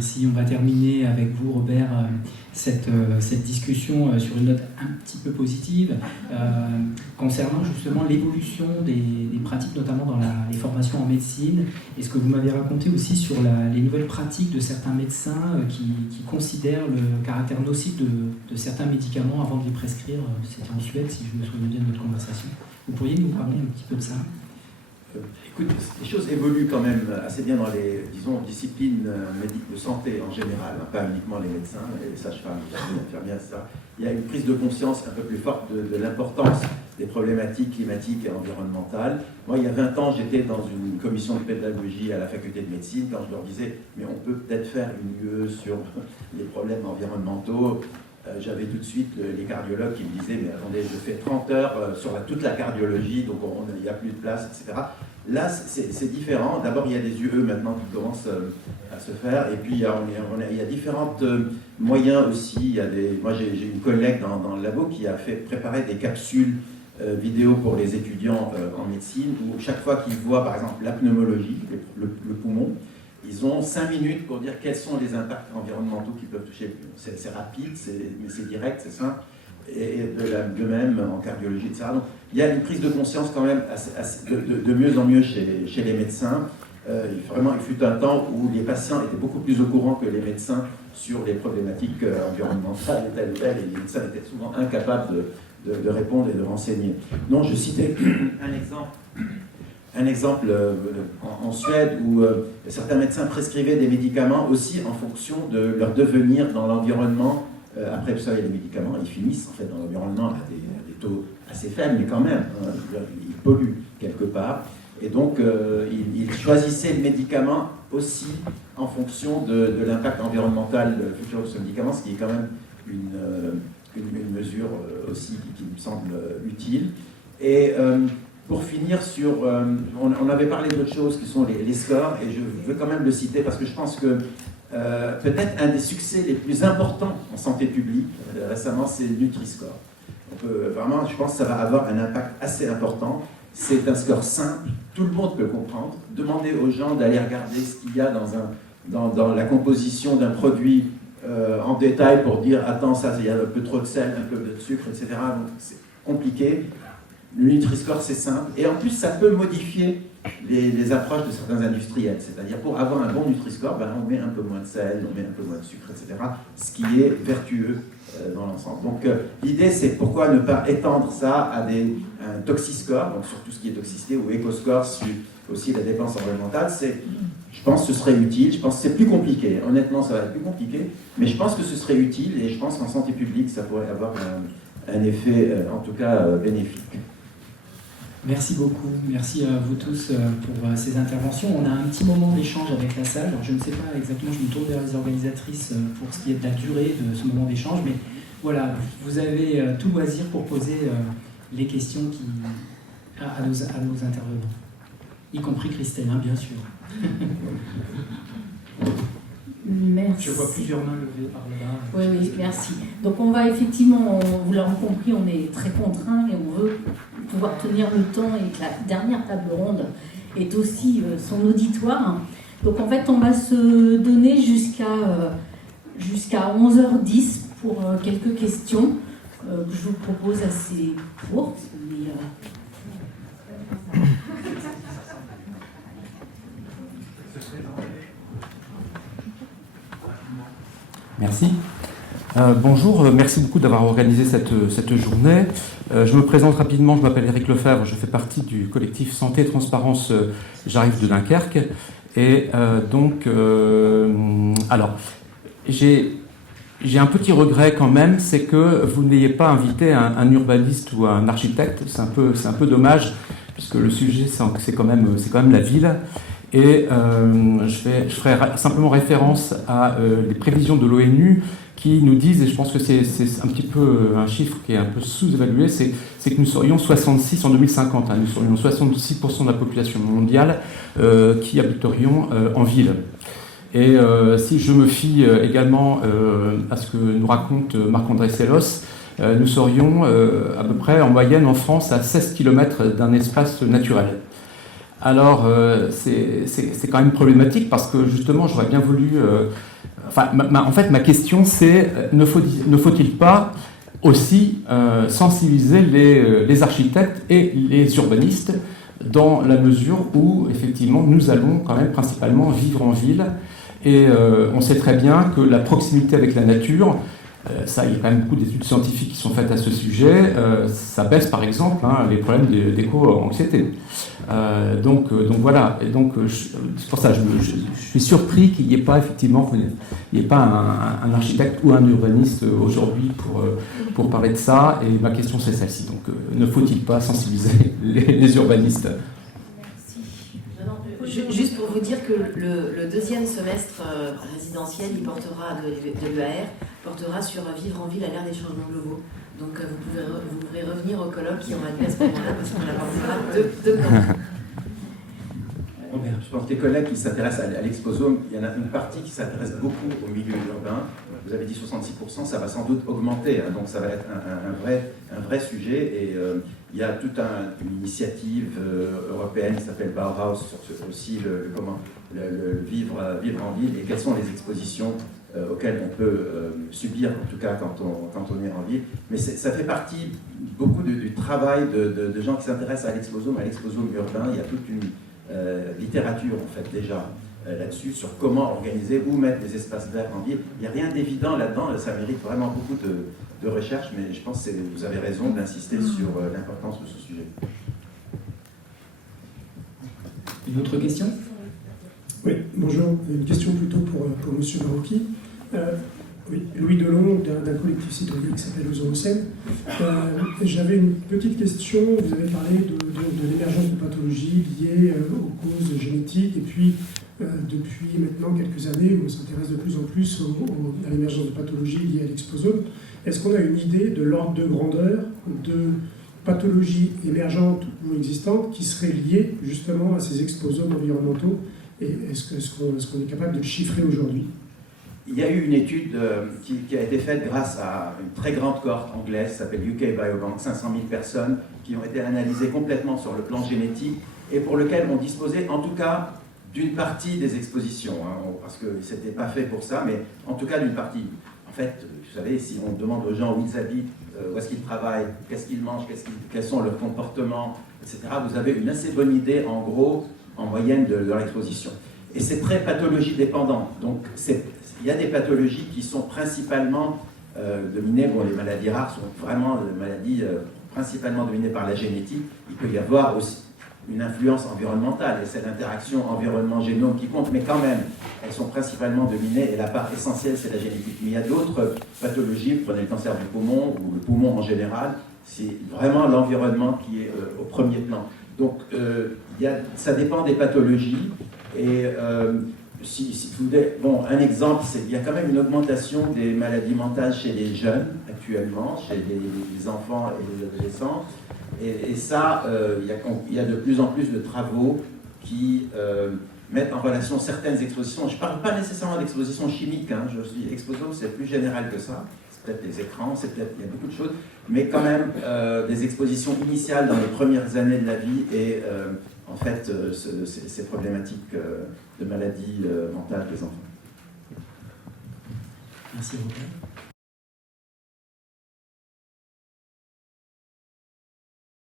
Merci. On va terminer avec vous, Robert, cette discussion sur une note un petit peu positive concernant justement l'évolution des pratiques, notamment dans les formations en médecine. Et ce que vous m'avez raconté aussi sur les nouvelles pratiques de certains médecins qui considèrent le caractère nocif de certains médicaments avant de les prescrire. C'était en Suède, si je me souviens bien de notre conversation. Vous pourriez nous parler un petit peu de ça ? Écoute, les choses évoluent quand même assez bien dans les, disons, disciplines de santé en général, hein, pas uniquement les médecins, les sages-femmes, les infirmières, etc. Il y a une prise de conscience un peu plus forte de l'importance des problématiques climatiques et environnementales. Moi, il y a 20 ans, j'étais dans une commission de pédagogie à la faculté de médecine quand je leur disais « mais on peut peut-être faire une UE sur les problèmes environnementaux ». J'avais tout de suite les cardiologues qui me disaient « mais attendez, je fais 30 heures sur toute la cardiologie, donc il n'y a plus de place, etc. » Là, c'est différent. D'abord, il y a des UE maintenant qui commencent à se faire, et puis il y a différents moyens aussi. Moi, j'ai une collègue dans le labo qui a fait préparer des capsules vidéo pour les étudiants en médecine, où chaque fois qu'ils voient, par exemple, la pneumologie, le poumon, ils ont 5 minutes pour dire quels sont les impacts environnementaux qui peuvent toucher le poumon. C'est rapide, mais c'est direct, c'est simple. Et de même en cardiologie, etc. Donc, il y a une prise de conscience quand même de mieux en mieux chez les médecins. Vraiment, il fut un temps où les patients étaient beaucoup plus au courant que les médecins sur les problématiques environnementales et telles ou telles, et les médecins étaient souvent incapables de répondre et de renseigner. Non, je citais un exemple en Suède où certains médecins prescrivaient des médicaments aussi en fonction de leur devenir dans l'environnement. Après, vous savez, les médicaments, ils finissent en fait dans l'environnement à des taux assez faibles, mais quand même, ils polluent quelque part. Et donc, ils choisissaient le médicament aussi en fonction de l'impact environnemental futur de ce médicament, ce qui est quand même une mesure aussi qui me semble utile. Et pour finir sur... on avait parlé d'autres choses qui sont les scores, et je veux quand même le citer parce que je pense que peut-être un des succès les plus importants en santé publique récemment, c'est le Nutri-Score. Vraiment, je pense que ça va avoir un impact assez important. C'est un score simple, tout le monde peut comprendre. Demandez aux gens d'aller regarder ce qu'il y a dans la composition d'un produit en détail pour dire « attends, ça, il y a un peu trop de sel, un peu de sucre, etc. » Donc c'est compliqué. Le Nutri-Score, c'est simple. Et en plus, ça peut modifier les approches de certains industriels. C'est-à-dire, pour avoir un bon Nutri-Score, on met un peu moins de sel, on met un peu moins de sucre, etc. Ce qui est vertueux dans l'ensemble. Donc, l'idée, c'est pourquoi ne pas étendre ça à un Toxiscore, donc sur tout ce qui est toxicité, ou Ecoscore sur aussi la dépense environnementale. Je pense que ce serait utile. Je pense que c'est plus compliqué. Honnêtement, ça va être plus compliqué. Mais je pense que ce serait utile, et je pense qu'en santé publique, ça pourrait avoir un effet, en tout cas, bénéfique. Merci beaucoup, merci à vous tous pour ces interventions. On a un petit moment d'échange avec la salle. Alors, je ne sais pas exactement, je me tourne vers les organisatrices pour ce qui est de la durée de ce moment d'échange, mais voilà, vous avez tout loisir pour poser les questions à nos intervenants, y compris Christelle, hein, bien sûr. Merci. Je vois plusieurs mains levées par là. Oui, merci. Donc on va effectivement, vous l'avez compris, on est très contraint et on veut pouvoir tenir le temps et que la dernière table ronde est aussi son auditoire. Donc en fait, on va se donner jusqu'à 11h10 pour quelques questions que je vous propose assez courtes. Merci. Bonjour, merci beaucoup d'avoir organisé cette journée. Je me présente rapidement, je m'appelle Éric Lefebvre, je fais partie du collectif Santé et Transparence, j'arrive de Dunkerque. Et alors, j'ai un petit regret quand même, c'est que vous n'ayez pas invité un urbaniste ou un architecte. C'est un peu dommage, puisque le sujet, c'est quand même la ville. Et je ferai simplement référence à les prévisions de l'ONU qui nous disent, et je pense que c'est un petit peu un chiffre qui est un peu sous-évalué, c'est que nous serions 66 en 2050, nous serions 66% de la population mondiale qui habiterions en ville. Et si je me fie également à ce que nous raconte Marc-André Sellos, nous serions à peu près en moyenne en France à 16 km d'un espace naturel. Alors, c'est quand même problématique parce que justement, j'aurais bien voulu enfin, en fait, ma question c'est, ne faut-il pas aussi sensibiliser les architectes et les urbanistes dans la mesure où, effectivement, nous allons quand même principalement vivre en ville. Et on sait très bien que la proximité avec la nature, ça, il y a quand même beaucoup d'études scientifiques qui sont faites à ce sujet, ça baisse par exemple les problèmes d'éco-anxiété. Donc voilà, et donc c'est pour ça que je suis surpris qu'il n'y ait pas effectivement un architecte ou un urbaniste aujourd'hui pour parler de ça, et ma question c'est celle-ci, donc ne faut-il pas sensibiliser les urbanistes? Juste pour vous dire que le deuxième semestre résidentiel, il portera de l'EAR, portera sur vivre en ville à l'ère des changements globaux. Donc vous pourrez revenir au colloque qui aura lieu à ce moment-là parce qu'on apportera deux points. Je pense que tes collègues qui s'intéressent à l'Exposome, il y en a une partie qui s'intéresse beaucoup au milieu urbain. Vous avez dit 66%, ça va sans doute augmenter, donc ça va être un vrai sujet. Et il y a toute une initiative européenne qui s'appelle Bauhaus sur aussi le vivre en ville et quelles sont les expositions auxquelles on peut subir, en tout cas quand on est en ville. Mais ça fait partie beaucoup du travail de gens qui s'intéressent à l'Exposome urbain. Il y a toute une littérature en fait déjà là-dessus, sur comment organiser, où mettre des espaces verts en ville. Il n'y a rien d'évident là-dedans, ça mérite vraiment beaucoup de recherche, mais je pense que vous avez raison d'insister sur l'importance de ce sujet. Une autre question? Oui, bonjour. Une question plutôt pour M. Marocchi. Oui, Louis Delon, d'un collectif citoyen qui s'appelle Ozone. J'avais une petite question. Vous avez parlé de l'émergence de pathologies liées aux causes génétiques, et puis depuis maintenant quelques années, on s'intéresse de plus en plus à l'émergence de pathologies liées à l'exposome. Est-ce qu'on a une idée de l'ordre de grandeur de pathologies émergentes ou existantes qui seraient liées justement à ces exposomes environnementaux? Et est-ce qu'on est capable de le chiffrer aujourd'hui? Il y a eu une étude qui a été faite grâce à une très grande cohorte anglaise, qui s'appelle UK Biobank, 500 000 personnes qui ont été analysées complètement sur le plan génétique et pour lequel on disposait en tout cas d'une partie des expositions, parce que ce n'était pas fait pour ça, mais en tout cas d'une partie. En fait, vous savez, si on demande aux gens où ils habitent, où est-ce qu'ils travaillent, qu'est-ce qu'ils mangent, quels sont leurs comportements, etc., vous avez une assez bonne idée, en gros, en moyenne de leur exposition. Et c'est très pathologie dépendant. Donc, il y a des pathologies qui sont principalement dominées, bon, les maladies rares sont vraiment des maladies principalement dominées par la génétique. Il peut y avoir aussi une influence environnementale, et c'est l'interaction environnement-génome qui compte, mais quand même, elles sont principalement dominées, et la part essentielle, c'est la génétique. Mais il y a d'autres pathologies, vous prenez le cancer du poumon, ou le poumon en général, c'est vraiment l'environnement qui est au premier plan. Donc, ça dépend des pathologies, et bon, un exemple, c'est qu'il y a quand même une augmentation des maladies mentales chez les jeunes, actuellement, chez les enfants et les adolescents. Et ça, il y a de plus en plus de travaux qui mettent en relation certaines expositions. Je ne parle pas nécessairement d'expositions chimiques, je dis exposome, c'est plus général que ça. C'est peut-être les écrans, il y a beaucoup de choses, mais quand même des expositions initiales dans les premières années de la vie et en fait ces problématiques de maladies mentales des enfants. Merci beaucoup.